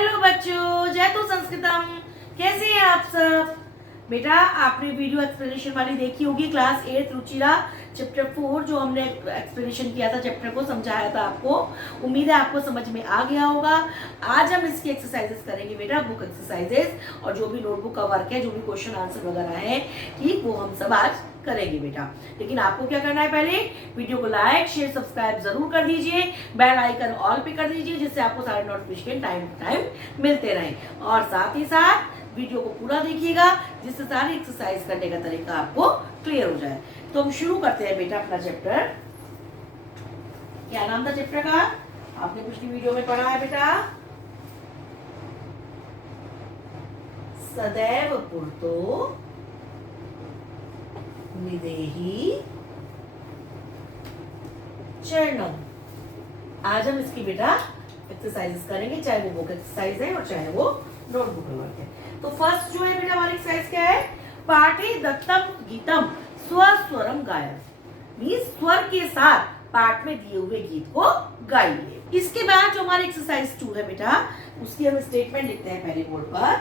Hello बच्चों, जय तु संस्कृतम। कैसे हैं आप सब? बेटा आपने वीडियो एक्सप्लेनेशन वाली देखी होगी, क्लास 8 रुचिरा चैप्टर 4 जो हमने एक्सप्लेनेशन किया था, चैप्टर को समझाया था आपको। उम्मीद है आपको समझ में आ गया होगा। आज हम इसकी एक्सरसाइजेस करेंगे बेटा, बुक एक्सरसाइजेस, और जो भी नोटबुक का वर्क है, जो भी क्वेश्चन आंसर वगैरह है, ठीक, वो हम सब आज करेंगे बेटा। लेकिन आपको क्या करना है, पहले वीडियो को लाइक शेयर सब्सक्राइब जरूर कर दीजिए, बेल आइकन ऑल पे कर दीजिए, जिससे आपको सारे नोटिफिकेशन टाइम टू टाइम मिलते रहे। और साथ ही साथ वीडियो को पूरा देखिएगा, जिससे सारी एक्सरसाइज करने का तरीका आपको क्लियर हो जाए। तो हम शुरू करते हैं बेटा अपना चैप्टर। क्या नाम था चैप्टर का? आपने पिछली वीडियो में पढ़ा है बेटा, सदैव पुरतो निदेही चरणम। आज हम इसकी बेटा एक्सरसाइजेस करेंगे, चाहे वो बुक एक्सरसाइज है और चाहे वो नोटबुक वर्क है। तो फर्स्ट जो है बेटा हमारी एक्सरसाइज क्या है? पाठे दत्तम गीतम स्वस्वरम गायन। मींस स्वर के साथ पाठ में दिए हुए गीत को गाइए। इसके बाद जो हमारी एक्सरसाइज 2 है बेटा, उसकी हम स्टेटमेंट लिखते हैं पहले बोर्ड पर।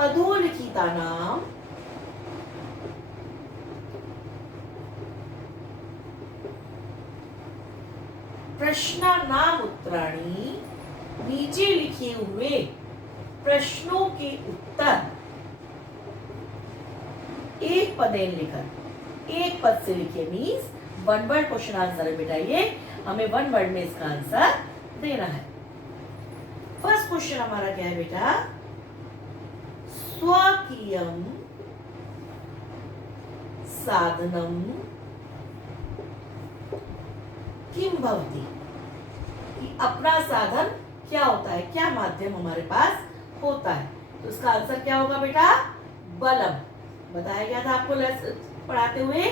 अधोलिखिता नाम प्रश्नानाम उत्तराणी। नीचे लिखे हुए प्रश्नों के उत्तर एक पदेन लिखकर, एक पद से लिखे। Means one word question answer है बेटा, ये हमें वन वर्ड में इसका आंसर देना है। फर्स्ट क्वेश्चन हमारा क्या है बेटा? स्वकीयम साधनम किम भवति। कि अपना साधन क्या होता है, क्या माध्यम हमारे पास होता है। तो इसका आंसर क्या होगा बेटा? बलम। बताया गया था आपको पढ़ाते हुए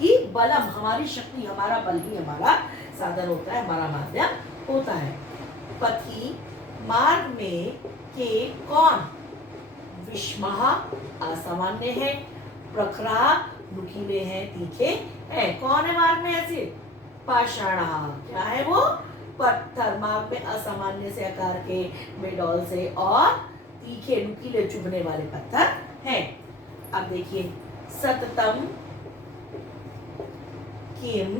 कि बलम हमारी शक्ति, हमारा बल ही हमारा साधन होता है, हमारा माध्यम होता है। पथि मार्ग में के कौन? विषमः असामान्य है, प्रखरा नुकीले हैं, तीखे हैं। कौन है मार्ग में ऐसे? पाषाणः, क्या है वो? पत्थर। मार्ग में असामान्य से आकार के, बेडौल से और तीखे नुकीले चुभने वाले पत्थर हैं। अब देखिए, सततम किम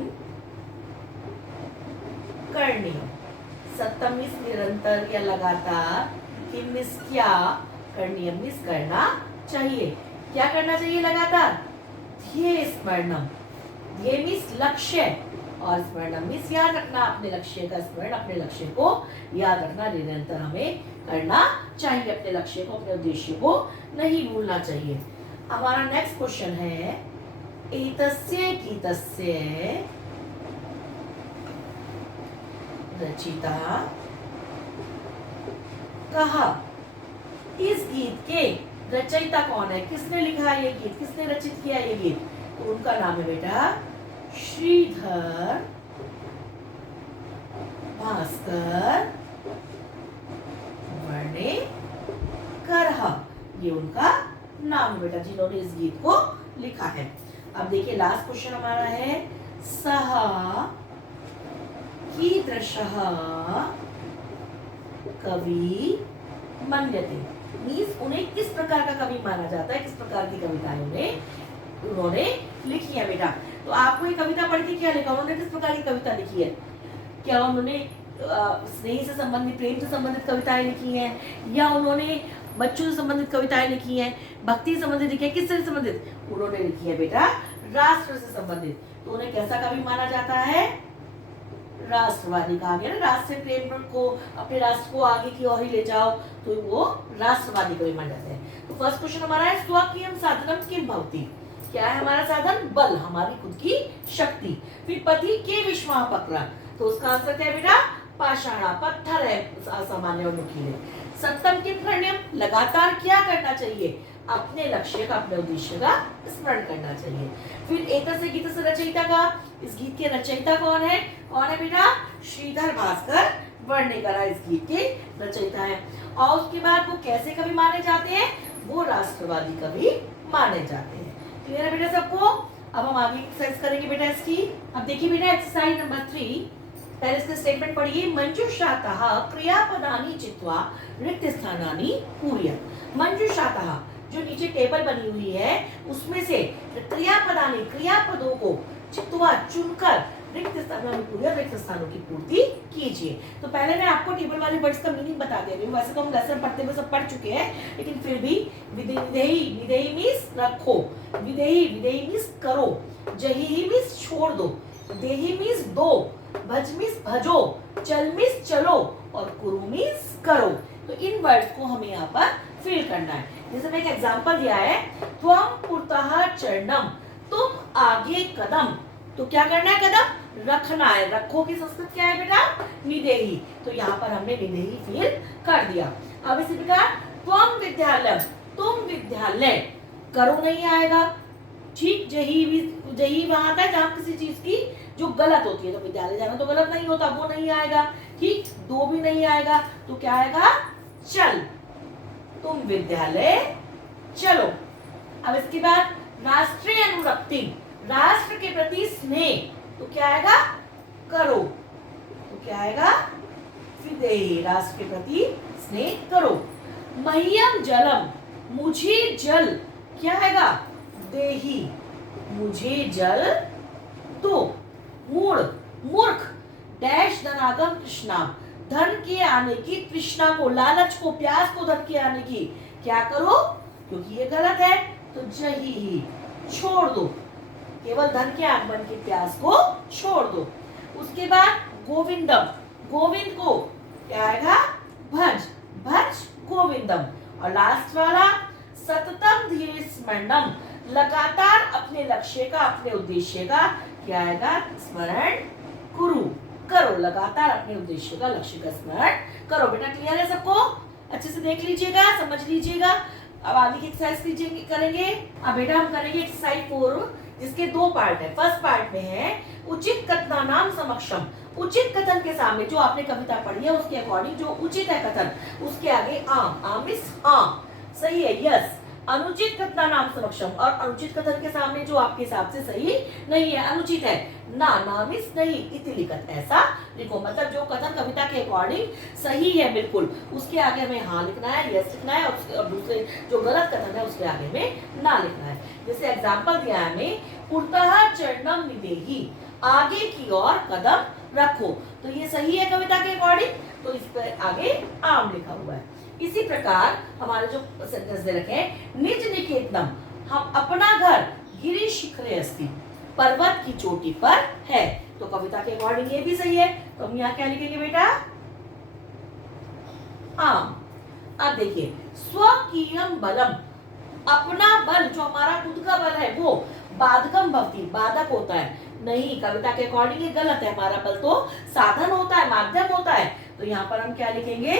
करणीयम। सततम इस निरंतर या लगातार, किम इस क्या, करणीयम इस करना चाहिए। क्या करना चाहिए लगातार? ध्येय स्मरणम। ध्येय मीन्स लक्ष्य, और स्मरणम मीन्स याद रखना अपने लक्ष्य का स्मरण, अपने लक्ष्य को याद रखना निरंतर हमें करना चाहिए। अपने लक्ष्य को, अपने उद्देश्य को नहीं भूलना चाहिए। हमारा नेक्स्ट क्वेश्चन है, एतस्य गीतस्य रचिता कः। इस गीत के रचयिता कौन है? किसने लिखा है ये गीत, किसने रचित किया ये गीत? तो उनका नाम है बेटा श्रीधर भास्कर वर्णेकर। ये उनका नाम है बेटा, जिन्होंने इस गीत को लिखा है। अब देखिए लास्ट क्वेश्चन हमारा है, सह कीदृशः कवि मन्यते। मीन्स उन्हें किस प्रकार का कवि माना जाता है, किस प्रकार की कविताएं उन्होंने लिखी है बेटा। तो आपको ये कविता पढ़ के क्या लिखा, उन्होंने किस प्रकार की कविता लिखी है? क्या उन्होंने स्नेह से संबंधित, प्रेम से संबंधित कविताएं लिखी हैं, या उन्होंने बच्चों से संबंधित कविताएं लिखी हैं, भक्ति से संबंधित लिखी है, किससे संबंधित? उन्होंने लिखी है बेटा राष्ट्र से संबंधित। तो उन्हें कैसा कवि माना जाता है? राष्ट्रवादी कहा गया ना, राष्ट्र से प्रेम को, अपने राष्ट्र को आगे की ओर ही ले जाओ, तो वो राष्ट्रवादी कवि मान जाते हैं। तो फर्स्ट क्वेश्चन हमारा है, स्वकीयम साधनम किम भवति। क्या है हमारा साधन? बल, हमारी खुद की शक्ति। फिर पति के विषमः पकड़ा, तो उसका आंसर क्या है बेटा? पाषाण, पत्थर है असामान्य और नुकीले। सततम किम करणीयम, लगातार क्या करना चाहिए? अपने लक्ष्य का, अपने उद्देश्य का स्मरण करना चाहिए। फिर एतस्य गीतस्य रचयिता का, इस गीत के रचयिता कौन है? कौन है बेटा? श्रीधर भास्कर वर्णेकर इस गीत के रचयिता है। और उसके बाद वो कैसे कवि माने जाते हैं? वो राष्ट्रवादी कवि माने जाते हैं। क्लियर है बेटा सबको? अब हम आगे एक्सरसाइज करेंगे बेटा इसकी। अब देखिए बेटा एक्सरसाइज नंबर 3, पहले इसके स्टेटमेंट पढ़िए। मंजुषातः क्रियापदानि चित्वा रिक्त स्थानानि पूर्य। मंजुषातः, जो नीचे टेबल बनी हुई है उसमें से क्रियापदानि, क्रियापदों को चित्वा, चुनकर रिक्त स्थानानि पूर्य, रिक्त स्थानों की पूर्ति कीजिए। तो पहले मैं आपको टेबल वाले वर्ड्स का मीनिंग बता दे रही हूँ। वैसे तो हम लेसन पढ़ते हुए सब पढ़ चुके हैं, लेकिन फिर भी विधेयी, विधेयी मीन्स रखो, विधेयी, विधेयी मीन्स करो, जही मीन्स छोड़ दो, देही मीन्स दो, भज मीन्स भजो, चल मीन्स चलो, और कुरु मीन्स करो। तो इन वर्ड्स को हमें यहाँ पर फिल करना है। जैसे मैं एक एग्जांपल दिया है, त्वम पुरतः चरणम, तुम आगे कदम। तो क्या करना है? कदम रखना है। रखो की संस्कृत क्या है बेटा? निदेही। तो यहाँ पर हमने निदेही फिल कर दिया। अब इसी प्रकार त्वम विद्यालय, तुम विद्यालय, करो नहीं आएगा, ठीक। जही वहां आता है जहां किसी चीज की जो गलत होती है, तो विद्यालय जाना तो गलत नहीं होता, वो नहीं आएगा, ठीक। दो भी नहीं आएगा, तो क्या आएगा? चल, तुम विद्यालय चलो। अब इसके बाद राष्ट्रीय अनुरक्ति, राष्ट्र के प्रति स्नेह, तो क्या आएगा? करो। तो क्या आएगा? विधेयी, राष्ट्र के प्रति स्नेह करो। मह्यम जलम, मुझे जल, क्या आएगा? देही, मुझे जल दो। मूढ़, मूर्ख, डैश धनागम तृष्णा, धन के आने की तृष्णा को, लालच को, प्यास को धन के आने की क्या करो? क्योंकि ये गलत है, तो जही, छोड़ दो, केवल धन के आगमन की प्यास को छोड़ दो। उसके बाद गोविंदम, गोविंद को क्या आएगा? भज, भज गोविंदम। और लास्ट वाला सततम धीरे स्मरणम, लगातार अपने लक्ष्य का, अपने उद्देश्य का क्या आएगा? स्मरण कुरु, करो, लगातार अपने उद्देश्य का, लक्ष्य का स्मरण करो। बेटा क्लियर है सबको? अच्छे से देख लीजिएगा, समझ लीजिएगा। अब आगे की एक्सरसाइज करेंगे। अब बेटा हम करेंगे एक्सरसाइज 4, जिसके दो पार्ट है। फर्स्ट पार्ट में है उचित कथनानाम समक्षम, उचित कथन के सामने जो आपने कविता पढ़ी है उसके अकॉर्डिंग जो उचित है कथन, उसके आगे आम, आम इज हाँ, सही है, यस। अनुचित कथनानाम समक्षम, और अनुचित कथन के सामने जो आपके हिसाब से सही नहीं है, अनुचित है, ना, नाम इज नहीं, इति लिखत, ऐसा लिखो। मतलब जो कथन कविता के अकॉर्डिंग सही है बिल्कुल, उसके आगे हमें हाँ लिखना है, यस लिखना है, और दूसरे जो गलत कथन है उसके आगे में ना लिखना है। जैसे एग्जाम्पल दिया है हमें, पुरतः चरणम निदेही, आगे की ओर कदम रखो, तो ये सही है कविता के अकॉर्डिंग, तो इस पर आगे आम लिखा हुआ है। इसी प्रकार हमारे जो सेंटेंस दे रखे हैं, निज निकेतनम, हम अपना घर गिरि शिखरे अस्ति, पर्वत की चोटी पर है, तो कविता के अकॉर्डिंग ये भी सही है, तो हम यहाँ क्या लिखेंगे बेटा? आम। अब देखिए, स्वकीयम बलम, अपना बल, जो हमारा खुद का बल है वो बाधकम भवति, बाधक होता है, नहीं, कविता के अकॉर्डिंग ये गलत है। हमारा बल तो साधन होता है, माध्यम होता है, तो यहाँ पर हम क्या लिखेंगे?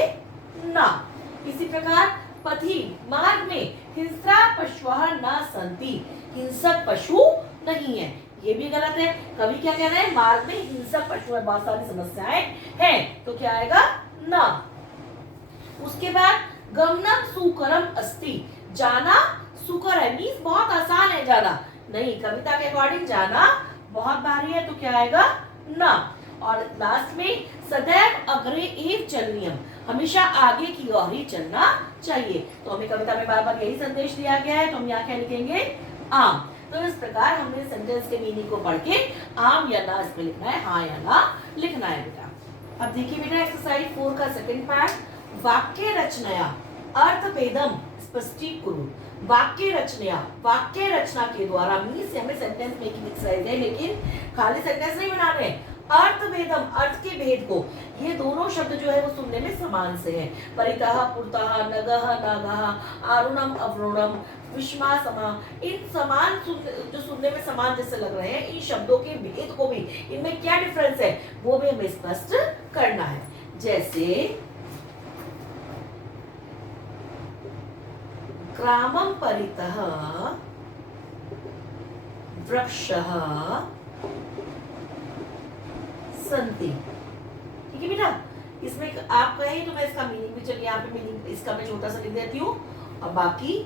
ना। इसी प्रकार पथि, मार्ग में, हिंसा पशुः न संति, हिंसक पशु नहीं है, ये भी गलत है। कवि क्या कह रहे हैं? मार्ग में हिंसक पशु है, बहुत सारी समस्याएं हैं, तो क्या आएगा? ना। उसके बाद गमनम सुकरम अस्ति, जाना सुकर है, मीन्स बहुत आसान है जाना, नहीं, कविता के अकॉर्डिंग जाना बहुत भारी है, तो क्या आएगा? ना। और लास्ट में सदैव अग्रे एव चलनियम, हमेशा आगे की ओर ही चलना चाहिए, तो हमें कविता में बार बार यही संदेश दिया गया है, तो हम यहाँ क्या लिखेंगे? आम। तो इस प्रकार हमने सेंटेंस के मीनिंग को पढ़ के आम या ना इसमें लिखना है, हाँ या ना लिखना है बेटा। अब देखिए बेटा एक्सरसाइज 4 का सेकंड पार्ट, वाक्य रचनया अर्थभेदम स्पष्टीकुरु। वाक्य रचना, वाक्य रचना के द्वारा, मीन्स हमें सेंटेंस मेकिंग एक्सरसाइज है, लेकिन खाली सेंटेंस नहीं बना रहे, अर्थभेदम, अर्थ के भेद को, ये दोनों शब्द जो है वो सुनने में समान से है, परितः पुरतः, नगः नागः, आरुणम अवरुणम, विषमा समा, इन समान जो सुनने में समान जैसे लग रहे हैं, इन शब्दों के भेद को भी, इनमें क्या डिफरेंस है वो भी हमें स्पष्ट करना है। जैसे ग्रामं परितः वृक्षः सन्ति, ठीक है बेटा। इसमें आप कहें तो मैं इसका मीनिंग भी, चलिए यहाँ पे मीनिंग इसका मैं छोटा सा लिख देती हूँ, और बाकी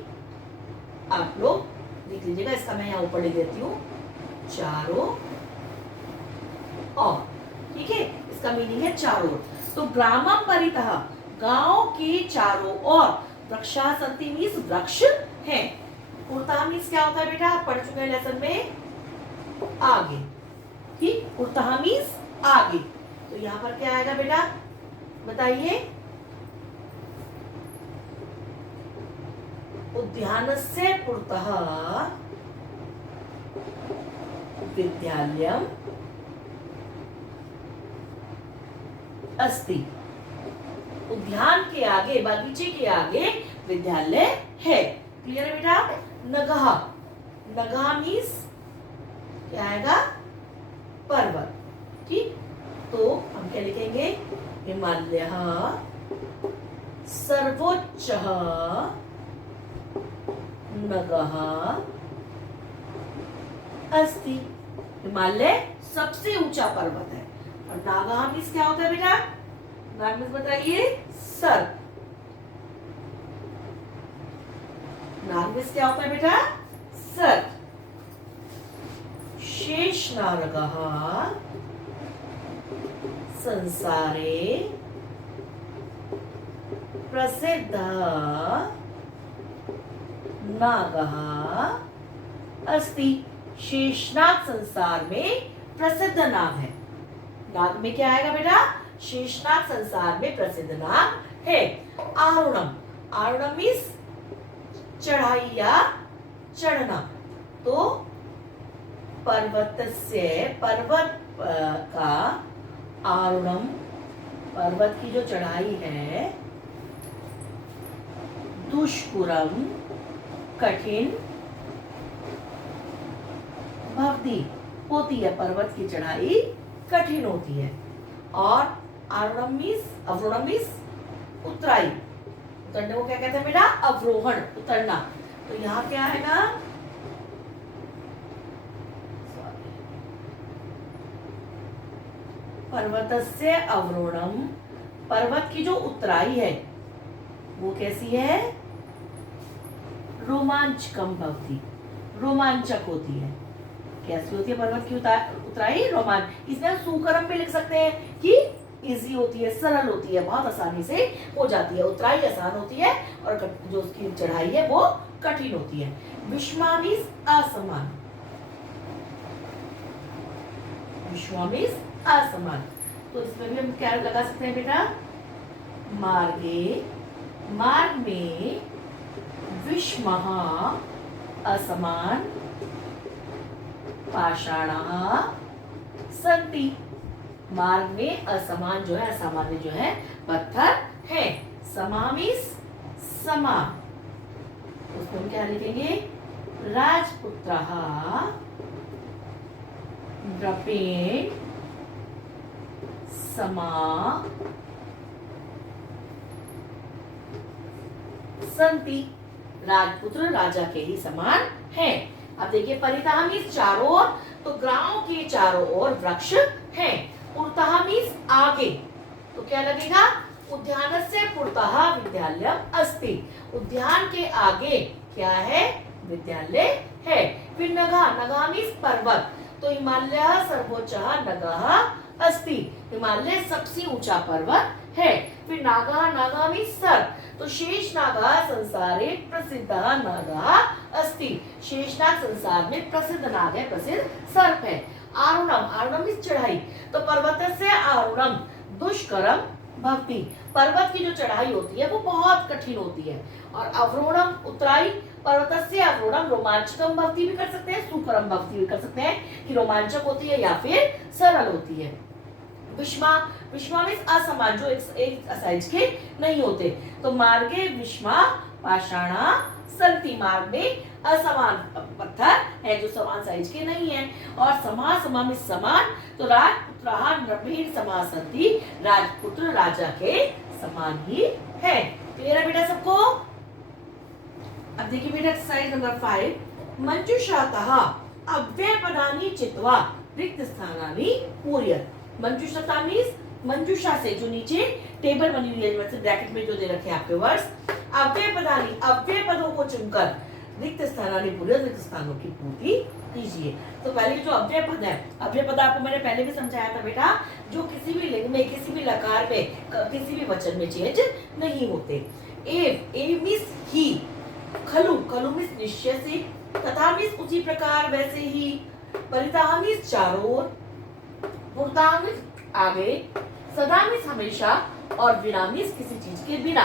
आप लोग लिख लीजिएगा। इसका मैं यहाँ ऊपर लिख देती हूँ, चारों और, ठीक है। इसका मीनिंग है चारों ओर। तो ग्रामम परितः, गांव के चारों ओर, वृक्षा सन्ति मीन्स वृक्ष हैं। पुरतः मीन्स क्या होता है बेटा, आप पढ़ चुके हैं लेसन में आगे, ठीक। पुरतः मीन्स आगे, तो यहाँ पर क्या आएगा बेटा बताइए, उद्यानस्य पुरतः विद्यालयम् अस्ति। उद्यान के आगे, बगीचे के आगे विद्यालय है। क्लियर है बेटा। नगह, नगह मीन्स क्या आएगा, पर्वत, ठीक। तो हम क्या लिखेंगे, हिमालय सर्वोच्च नगः अस्ति। हिमालय सबसे ऊंचा पर्वत है। और नागा मीन्स क्या होता है बेटा, नाग मीन्स बताइए सर। नाग मीन्स क्या होता है बेटा, सर। शेषनागः संसारे प्रसिद्धः नागः अस्ति। शेषनाग संसार में प्रसिद्ध नाग है। नाग में क्या आएगा बेटा, शेषनाग संसार में प्रसिद्ध नाग है। आरोहणम, आरोहणम मीन्स चढ़ाई या चढ़ना। तो पर्वत से, पर्वत का आरोहणम, पर्वत की जो चढ़ाई है, दुष्करम कठिन भवती, होती है। पर्वत की चढ़ाई कठिन होती है। और आरोहणम मीन्स, अवरोहणम मीन्स उतराई। उतरने को क्या कहते हैं बेटा, अवरोहण, उतरना। तो यहाँ क्या आएगा, पर्वतस्य अवरोहणम, पर्वत की जो उतराई है वो कैसी है, रोमांचकम भवती, रोमांचक होती है। कैसी होती है पर्वत की उतराई, रोमांच। इसमें हम सुकरम भी लिख सकते हैं कि इजी होती है, सरल होती है, बहुत आसानी से हो जाती है। उतराई आसान होती है और जो उसकी चढ़ाई है वो कठिन होती है। विषमा मीन्स असमान, विषमा मीन्स असमान। तो इसमें भी हम क्या लगा सकते हैं बेटा, मार्गे, मार्ग में विषमः असमान पाषाणः सन्ति। मार्ग में असमान जो है, असामान्य जो है पत्थर है। समा मीन्स समान, उसको हम क्या लिखेंगे, राजपुत्रः द्रपेण समा संति। राजपुत्र राजा के ही समान है। अब देखिए, परितः मीन्स चारों ओर, तो ग्राम के चारों ओर वृक्ष हैं। पुरतः मीन्स आगे, तो क्या लगेगा, उद्यानस्य पुरतः विद्यालयम् अस्ति। उद्यान के आगे क्या है, विद्यालय है। फिर नगः, नगः मीन्स पर्वत, तो हिमालय सर्वोच्चः नगः अस्ति। हिमालय सबसे ऊंचा पर्वत है। फिर नागः, नागः मीन्स सर, तो शेषनागः संसारे प्रसिद्धः नागः अस्ति। शेषनाग संसार में प्रसिद्ध नाग है, प्रसिद्ध सर्प है। आरोहणम, आरोहणम मीन्स चढ़ाई, तो पर्वतस्य आरोहणम दुष्करम भवति। पर्वत की जो चढ़ाई होती है वो बहुत कठिन होती है। और अवरोहणम उतराई, पर्वतस्य अवरोहणम रोमांचकम भवति भी कर सकते हैं, सुकरम भवति भी कर सकते हैं, कि रोमांचक होती है या फिर सरल होती है। विषमा, विषमा मीन्स असमान, जो एक साइज के नहीं होते। तो मार्गे विषमा पाषाणा सन्ति, मार्ग में असमान पत्थर है जो समान साइज के नहीं है। और समा, समा मीन्स समान, तो राजपुत्रः नृपेण समा सन्ति, राजपुत्र राजा के समान ही है। क्लियर है बेटा सबको। अब देखिए बेटा एक्सरसाइज नंबर 5, मंजूषातः अव्ययपदानि चित्वा रिक्त स्थानानि पूरयत्। मंजूषा मीन्स मंजूषा से, जो नीचे टेबल बनी हुई है, वैसे ब्रैकेट में जो दे रखे हैं आपके वर्ड्स, अव्यय पदानी, अव्यय पदों को चुनकर रिक्त स्थानानि पूरे, रिक्त स्थानों की पूर्ति कीजिए। तो पहले जो अव्यय पद है, अव्यय पद आपको मैंने पहले भी समझाया था बेटा, जो किसी भी लिंग में, किसी भी लकार में, किसी भी वचन में चेंज नहीं होते। एव मींस ही, खलु, खलु मींस निश्चय से, तथा मींस उसी प्रकार वैसे ही, परितः मींस चारों ओर, पूर्वतः मींस आगे, सदा मींस हमेशा, और विना मींस किसी चीज के बिना।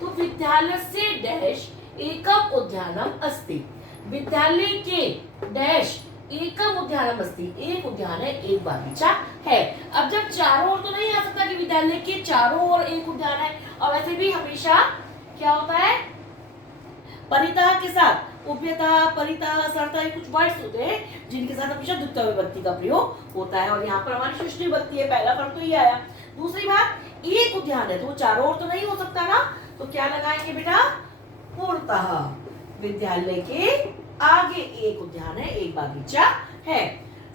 तो विद्यालय से डैश एकम उद्यानम अस्ति, विद्यालय के डैश एकम उद्यानम अस्ति, एक उद्यान है, एक बागीचा है। अब जब चारों ओर तो नहीं आ सकता कि विद्यालय के चारों ओर एक उद्यान है, और वैसे भी हमेशा क्या होता है, परितः के साथ, उभयतः, परितः, सर्वतः, ये कुछ वर्ड्स होते हैं जिनके साथ हमेशा द्वितीय विभक्ति का प्रयोग होता है, और यहाँ पर हमारी षष्ठी विभक्ति है, पहला फर्क तो ये आया। दूसरी बात, एक उद्यान है तो वो चारों ओर तो नहीं हो सकता ना, तो क्या लगाएंगे बेटा, पूर्णतः, विद्यालय के आगे एक उद्यान है, एक बागीचा है।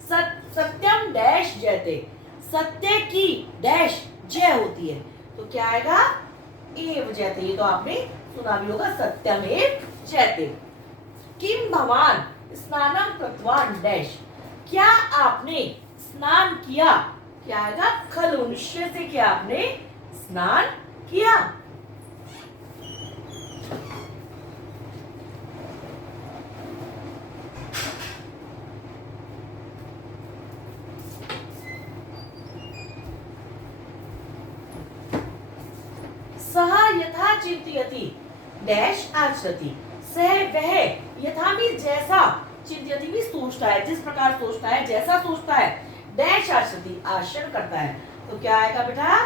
सत्यम डैश जयते, सत्य की डैश जय होती है, तो क्या आएगा, एव जयते, ये तो आपने सुना भी होगा, सत्यमेव जयते। किम भवान स्नानम कृतवान डैश, क्या आपने स्नान किया, क्या आएगा, खलु, निश्चय से क्या आपने स्नान किया। सह यथा चिंतयति डैश आचरति, सह वह, यथा मींस जैसा, चिंतयति मींस सोचता है, जिस प्रकार सोचता है, जैसा सोचता है, डैश आचरति आचरण करता है, तो क्या आएगा बेटा,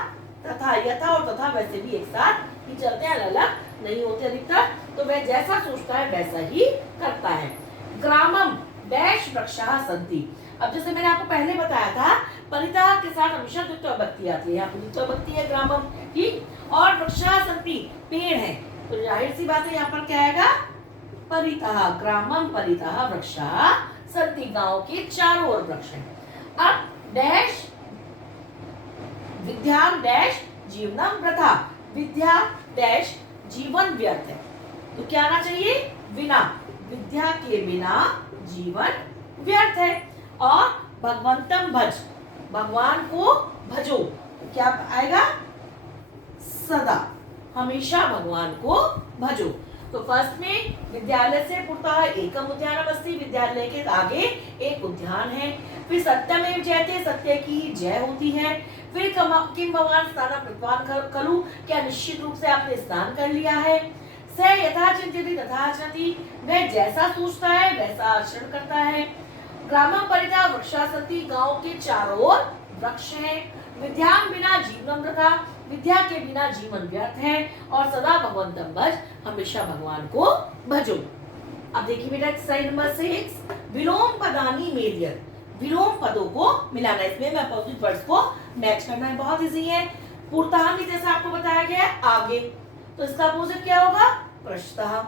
तथा, यथा और तथा वैसे भी एक साथ ही चलते हैं, अलग नहीं होते अधिकतर, तो वह जैसा सोचता है वैसा ही करता है। ग्रामम डैश वृक्षाः सन्ति, अब जैसे मैंने आपको पहले बताया था, परितः के साथ हमेशा द्वितीय विभक्ति आती है, यहाँ पर द्वितीय विभक्ति है ग्रामम की, और वृक्षाः सन्ति पेड़ है, तो जाहिर सी बात है यहाँ पर क्या आएगा, परितः, ग्रामम परितः वृक्षाः सन्ति, गांव के चारों ओर वृक्ष हैं। अब डैश विद्याम डैश जीवनम वृथा, विद्या डैश जीवन व्यर्थ है, तो क्या आना चाहिए, बिना, विद्या के बिना जीवन व्यर्थ है। और भगवंतम भज, भगवान को भजो, तो क्या आएगा, सदा, हमेशा भगवान को भजो। तो फर्स्ट में विद्यालय से पूर्वतः एकम उद्यानम अस्ति, विद्यालय के आगे एक उद्यान है। फिर सत्यमेव जयते, सत्य की जय होती है। फिर किम भवान स्नानम कृतवान खलु, क्या निश्चित रूप से आपने स्नान कर लिया है। स यथा चिंतयति तथा आचरति, वह जैसा सोचता है वैसा आचरण करता है। ग्रामम परितः वृक्षाः सन्ति, गांव के चारों ओर वृक्ष हैं। विद्याम बिना जीवनम वृथा, विद्या के बिना जीवन व्यर्थ है। और सदा भगवंतम भज, हमेशा भगवान को भजो। अब देखिए बेटा एक्सरसाइज नंबर 6, विलोम पदानि मेलयत, विलोम पदों को मिलाना, इसमें मैं अपोजिट वर्ड्स को मैच करना है, बहुत इजी है। पूर्वतः में जैसा आपको बताया गया है आगे, तो इसका अपोजिट क्या होगा, पृष्ठतः,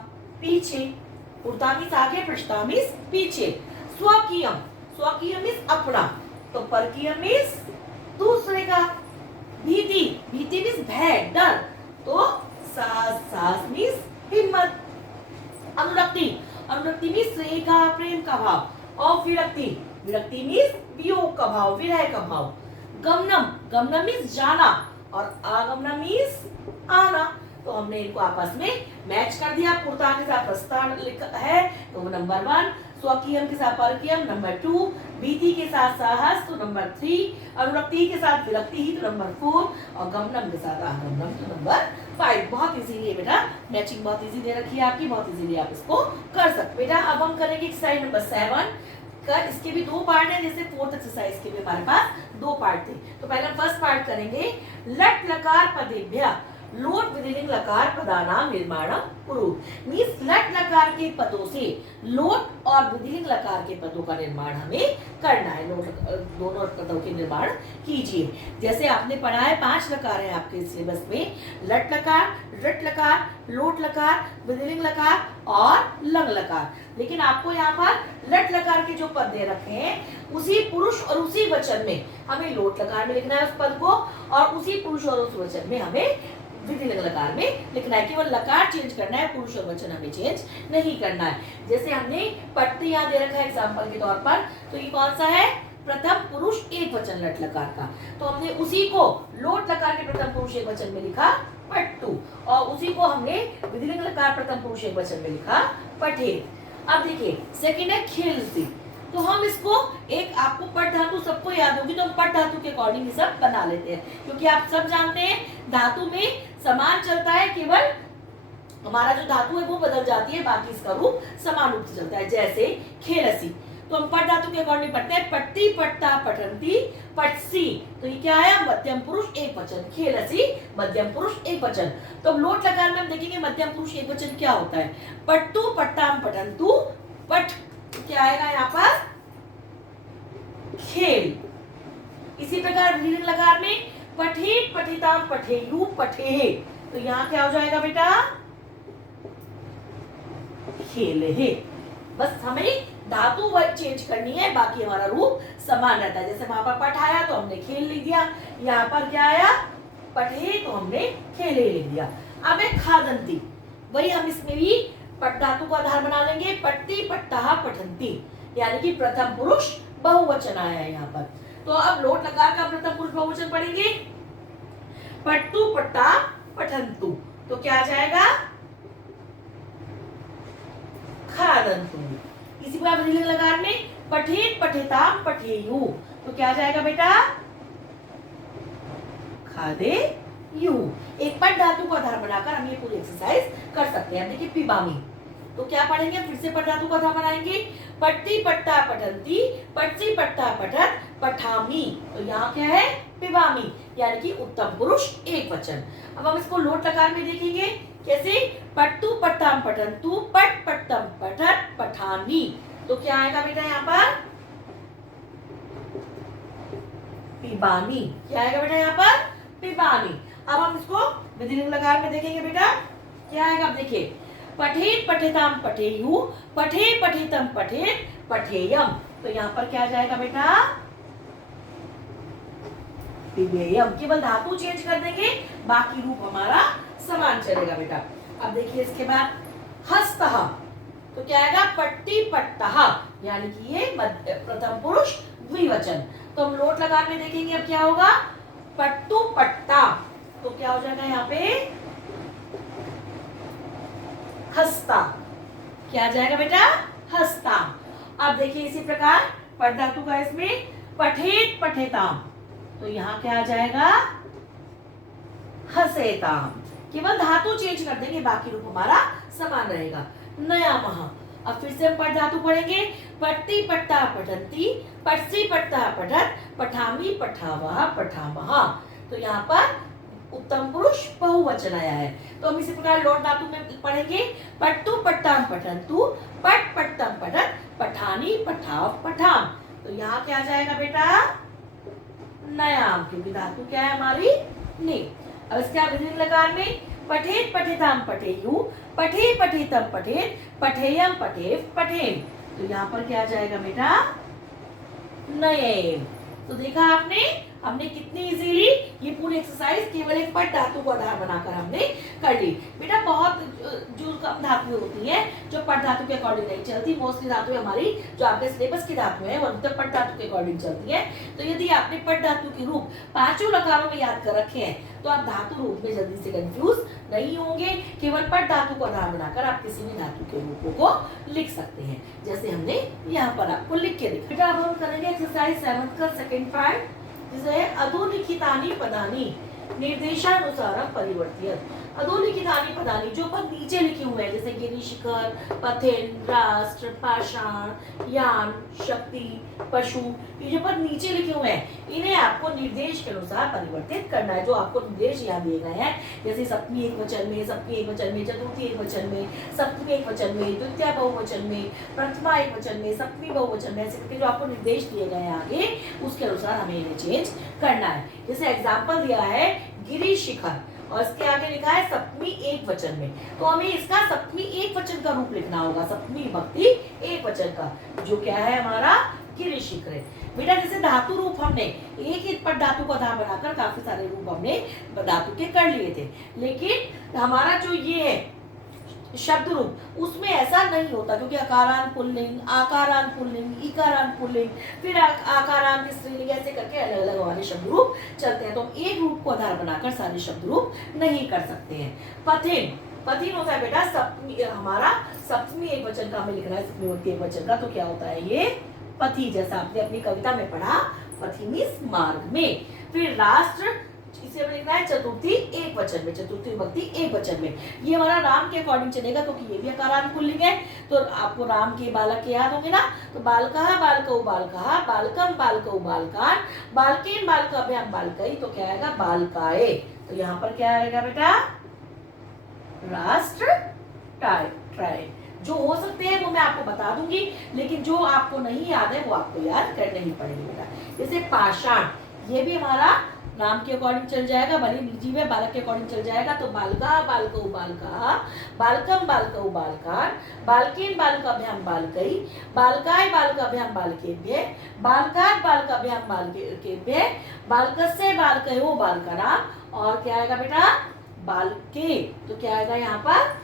पीछे। पूर्वतः मींस आगे, पृष्ठतः मींस पीछे। स्वकीयम, स्वकीयम मींस अपना, तो परकीयम मींस दूसरे का। भीति, भीति मींस भय, डर, तो साहस, साहस मींस हिम्मत। अनुरक्ति, अनुरक्ति मींस स्नेह का, प्रेम का भाव। और विरक्ति, विरक्ति मींस वियोग का भाव, विरह का भाव। गमनम, गमनम मींस जाना, और आगमनम मींस आना। तो हमने इनको आपस में मैच कर दिया। पूर्वतः के साथ प्रस्थान है तो वो नंबर 1, स्वकीयम के साथ परकीयम नंबर 2, भीति के साथ साहस तो नंबर 3, अनुरक्ति के साथ विरक्ति ही तो नंबर 4, और गमनम के साथ आगमनम तो नंबर 5। बहुत इजीली है बेटा, मैचिंग बहुत इजी दे रखी है आपकी, बहुत इजीली आप इसको कर सकते बेटा। अब हम करेंगे एक्सरसाइज नंबर 7 का, इसके भी 2 पार्ट है, जैसे 4th एक्सरसाइज के भी हमारे पास 2 पार्ट थे। तो पहले हम फर्स्ट पार्ट करेंगे, लट लकार पदेभ्यः लोट विधिलिंग लकार पदानाम निर्माणम कुरु। मींस लट लकार के पदों से लोट और विधिलिंग लकार के पदों का निर्माण हमें करना है। लोट दोनों पदों के निर्माण कीजिए। जैसे आपने पढ़ा है 5 लकार है आपके सिलेबस में, लट लकार, रट लकार, लोट लकार, विधिलिंग लकार और लंग लकार। लेकिन आपको यहाँ पर लट लकार के जो पद दे रखे हैं, उसी पुरुष और उसी वचन में हमें लोट लकार में लिखना है उस पद को, और उसी पुरुष और उस वचन में हमें विधिलिंग लकार में लिखना है, केवल लकार चेंज करना है, पुरुष और वचन हमें चेंज नहीं करना है। जैसे हमने पट्टी यहाँ दे रखा है एग्जाम्पल के तौर पर, तो ये कौन सा है, प्रथम पुरुष एक वचन लट लकार का, तो हमने उसी को लोट लकार के प्रथम पुरुष एक वचन में लिखा पट्टू, और उसी को हमने विधिलिंग लकार प्रथम पुरुष एक वचन में लिखा पठेत। अब देखिए सेकंड है खेलती, तो हम इसको एक, आपको पट धातु सबको याद होगी, तो हम पट धातु के अकॉर्डिंग ये सब बना लेते हैं, क्योंकि आप सब जानते हैं धातु में समान चलता है, केवल हमारा जो धातु है वो बदल जाती है, बाकी इसका रूप समान रूप से चलता है। जैसे खेलसी, तो हम पट धातु के अकॉर्डिंग पढ़ते हैं, पट्टी पट्टा पठंती पटसी, तो ये क्या है, मध्यम पुरुष एक वचन, खेलसी मध्यम पुरुष एक वचन। तो लोट लकार में हम देखेंगे मध्यम पुरुष एक वचन क्या होता है, पट्टू पट्टाम पठंतु पठ, क्या आएगा यहाँ पर, खेल। इसी प्रकार विधिलिंग लकार में पठेत पठिताम पठेयु पठेहे, तो यहाँ क्या हो जाएगा बेटा, खेल है। बस हमें धातु वर्ग चेंज करनी है, बाकी हमारा रूप समान रहता है। जैसे वहां पर पठ आया तो हमने खेल लिख दिया, यहाँ पर क्या आया, पठे तो हमने खेले लिख दिया। अब है खादंती, वही हम इसमें भी पट धातु को आधार बना लेंगे, पट्टी पट्टा पठंती, यानी कि प्रथम पुरुष बहुवचन आया है यहाँ पर। तो अब लोट लकार का प्रथम पुरुष बहुवचन पढ़ेंगे, पट्टू पट्टा पठंतु, तो क्या आ जाएगा, खादंतु। इसी प्रकार विधिलिंग लकार में पठेत पठेताम पठेयु, तो क्या आ जाएगा बेटा, खादे यू। एक पट धातु को आधार बनाकर हम ये पूरी एक्सरसाइज कर सकते हैं। देखिए पिबामी, तो क्या पढ़ेंगे, फिर से पट धातु को आधार बनाएंगे, पट्टी पट्टा पठंती पटसी पट्टा पठत पठामी, तो यहाँ क्या है, पिबामी, यानी कि उत्तम पुरुष एक वचन। अब हम इसको लोट लकार में देखेंगे कैसे, पट्टू पट्टाम पठंतु पट पट्टम पठत पठामी, तो क्या आएगा बेटा यहाँ पर, पिबामी, क्या आएगा बेटा यहाँ पर, पिबामी। अब हम इसको विधिलिंग लकार में देखेंगे बेटा क्या आएगा, अब देखिए, पठेत पठेताम पठेयु पठे पठेतम पठेत पठेयम, तो यहाँ पर क्या जाएगा बेटा, पिबेयम। केवल धातु चेंज कर देंगे, बाकी रूप हमारा समान चलेगा बेटा। अब देखिए इसके बाद हस्तः, तो क्या आएगा, पट्टी पट्टः, यानी कि ये प्रथम पुरुष द्विवचन। तो हम लोट लगा में देखेंगे अब क्या होगा, पट्टू पट्टा, तो क्या हो जाएगा यहाँ पे, हस्ता, क्या आ जाएगा बेटा, हस्ता। अब देखिए इसी प्रकार पट धातु का इसमें पठेत पठेताम, तो यहाँ क्या आ जाएगा, हसेताम। केवल धातु चेंज कर देंगे, बाकी रूप हमारा समान रहेगा। नया महा, अब फिर से हम पट धातु पढ़ेंगे, पट्टी पट्टा पठंती पटसी पट्टा पठत पठामी पठावह पठामहा, तो यहाँ पर उत्तम पुरुष बहुवचन आया है। तो हम इसी प्रकार लोट धातु में पढ़ेंगे, पट्टू पट्टाम पठंतु पट पट्टम पठत पठानी पठाव पठाम, तो यहाँ क्या आ जाएगा बेटा, नयाम, क्योंकि धातु क्या है हमारी, ने। अब इसके बाद विधिलिंग लकार में पठेत पठेताम पठेयु पठे पठेतम पठेत पठेयम पठेव पठेम, तो यहाँ पर क्या आ जाएगा बेटा, नयेम। तो देखा आपने, हमने कितनी इजीली ये पूरी एक्सरसाइज केवल एक पट धातु को आधार बनाकर हमने कर ली। बेटा बहुत जो कम धातुएं होती हैं जो पट धातु के अकॉर्डिंग नहीं चलती, मोस्टली धातुएं हमारी जो आपके सिलेबस की धातुएं हैं वो अधिकतर पट धातु के अकॉर्डिंग चलती है। तो यदि आपने पट धातु के रूप पांचों लकारों में याद कर रखे हैं तो आप धातु रूप में जल्दी से कंफ्यूज नहीं होंगे। केवल पट धातु को आधार बनाकर आप किसी भी धातु के रूपों को लिख सकते हैं, जैसे हमने यहाँ पर आपको लिख के दिखा। बेटा अब हम करेंगे एक्सरसाइज 7 का सेकंड पार्ट, जिसे अधोलिखितानि पदानि निर्देशानुसारम परिवर्तित। अधोलिखितानि पदानि जो पद नीचे लिखे हुए हैं, जैसे गिरि, शिखर, पथिन, राष्ट्र, पाषाण, यान, शक्ति, पशु, ये जो पद नीचे लिखे हुए हैं इन्हें आपको निर्देश के अनुसार परिवर्तित करना है। जो आपको निर्देश यहाँ दिए गए हैं, जैसे सप्तमी एक वचन में, सप्तमी एक वचन में, चतुर्थी एक वचन में, सप्तमी एक वचन में, द्वितीय बहुवचन में, प्रथमा एक वचन में, सप्तमी बहुवचन में, ऐसे करके जो आपको निर्देश दिए गए हैं आगे, उसके अनुसार हमें इन्हें चेंज करना है। जैसे एग्जाम्पल दिया है गिरि, शिखर, और इसके आगे लिखा है सप्तमी एक वचन में, तो हमें इसका सप्तमी एक वचन का रूप लिखना होगा, सप्तमी विभक्ति एक वचन का, जो क्या है हमारा गिरि शिखरे। बेटा जैसे धातु रूप हमने एक ही पट धातु को आधार बनाकर काफी सारे रूप हमने धातु के कर लिए थे, लेकिन हमारा जो ये है शब्द रूप उसमें ऐसा नहीं होता, क्योंकि अकारांत पुल्लिंग, आकारांत पुल्लिंग, इकारांत पुल्लिंग, फिर आकारांत स्त्रीलिंग, ऐसे करके अलग अलग हमारे शब्द रूप चलते हैं। तो हम एक रूप को आधार बनाकर सारे शब्द रूप नहीं कर सकते हैं। पथिन, पथिन होता है बेटा सप्तमी, हमारा सप्तमी एक वचन का हमें लिखना है, सप्तमी विभक्ति एक वचन का, तो क्या होता है ये पथि, जैसा आपने अपनी कविता में पढ़ा पथि मीन्स मार्ग में। फिर राष्ट्र, इसे हमें लिखना है चतुर्थी एक वचन में, चतुर्थी विभक्ति एक वचन में। ये हमारा राम के अकॉर्डिंग चलेगा, क्योंकि ये भी अकारांत पुल्लिंग है। तो आपको राम के बालक के याद होंगे ना, तो बालकः बालकौ बालकः, बालकम बालकौ बालकान, बालकेन बालकाभ्याम बालकै, तो क्या आएगा बालकाए। तो यहाँ पर क्या आएगा बेटा राष्ट्र ट्राई। जो हो सकते हैं वो मैं आपको बता दूंगी, लेकिन जो आपको नहीं याद है वो आपको याद करने ही पड़ेगी बेटा। जैसे पाषाण, ये भी हमारा नाम के अकॉर्डिंग चल जाएगा, भले निर्जीव है, बालक के अकॉर्डिंग चल जाएगा। तो बालका बालकौ बालका, बालकम बालकौ बालकान, बालकेन बालकाभ्याम बालकै, बालकाय बालकाभ्याम बालकेभ्य, बालकात् बालकाभ्याम बालकेभ्य, बालकस्य बालकयो बालकानां, और क्या आएगा बेटा बालके। तो क्या आएगा यहाँ पर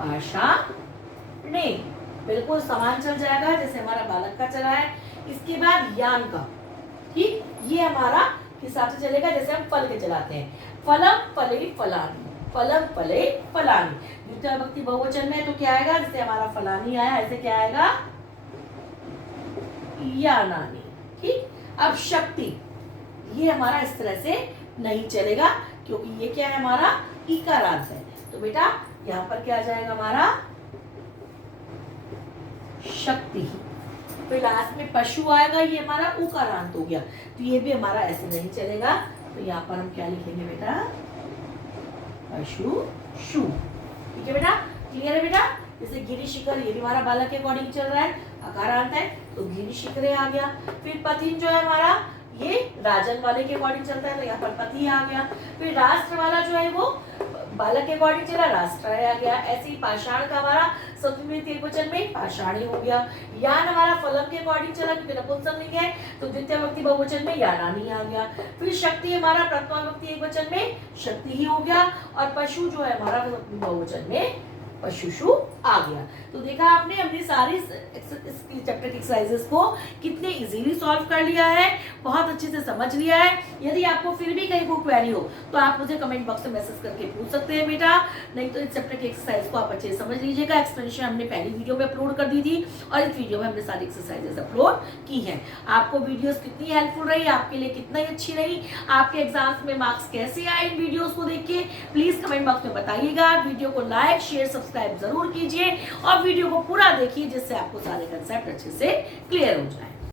पाषाणे, बिल्कुल समान चल जाएगा जैसे हमारा बालक का चला है। इसके बाद यान का, ठीक, ये हमारा किस हिसाब से चलेगा, जैसे हम फल के चलाते हैं, फलम फले फलानी, फलम फले फलानी। द्वितीय विभक्ति बहुवचन में तो क्या आएगा, जैसे हमारा फलानी आया ऐसे क्या आएगा यानानी, ठीक। अब शक्ति, ये हमारा इस तरह से नहीं चलेगा, क्योंकि ये क्या है हमारा इकारांत है। तो बेटा यहाँ पर क्या आ जाएगा हमारा शक्ति। फिर लास्ट में पशु आएगा, ये हमारा उकारांत हो गया, तो ये भी हमारा ऐसे नहीं चलेगा। तो यहाँ पर हम क्या लिखेंगे बेटा पशु शु, ठीक है बेटा, क्लियर है बेटा। जैसे गिरि शिखर, ये भी हमारा बालक के अकॉर्डिंग चल रहा है, अकारांत है, तो गिरि शिखरे आ गया। फिर पथिन जो है हमारा ये राजन वाले के अकॉर्डिंग चलता है, तो यहाँ पर पति आ गया। फिर राष्ट्र वाला जो है वो बालक के अकॉर्डिंग चला, राष्ट्र आ गया। ऐसे ही पाषाण का हमारा सप्तमी एक वचन में पाषाणी हो गया। यान हमारा फलम के अकॉर्डिंग चला, क्योंकि नपुंसकलिंग है, तो द्वितीय विभक्ति बहुवचन में यानानी आ गया। फिर शक्ति हमारा प्रथमा विभक्ति एक वचन में शक्ति ही हो गया, और पशु जो है हमारा बहुवचन में पशुषु आ गया। तो देखा आपने हमने सारी चैप्टर की एक्सरसाइजेस को कितने इजीली सॉल्व कर लिया है, बहुत अच्छे से समझ लिया है। यदि आपको फिर भी कहीं कोई क्वेरी हो तो आप मुझे कमेंट बॉक्स में मैसेज करके पूछ सकते हैं बेटा, नहीं तो इस चैप्टर की एक्सरसाइज को आप अच्छे से समझ लीजिएगा। एक्सप्लेनेशन हमने पहली वीडियो में अपलोड कर दी थी, और इस वीडियो में हमने सारी एक्सरसाइजेस अपलोड की है। आपको वीडियोस कितनी हेल्पफुल रही, आपके लिए कितना अच्छी रही, आपके एग्जाम्स में मार्क्स कैसे आए इन वीडियोस को देख के, प्लीज कमेंट बॉक्स में बताइएगा। वीडियो को लाइक शेयर सब्सक्राइब जरूर कीजिए, और वीडियो को पूरा देखिए, जिससे आपको सारे कंसेप्ट अच्छे से क्लियर हो जाए।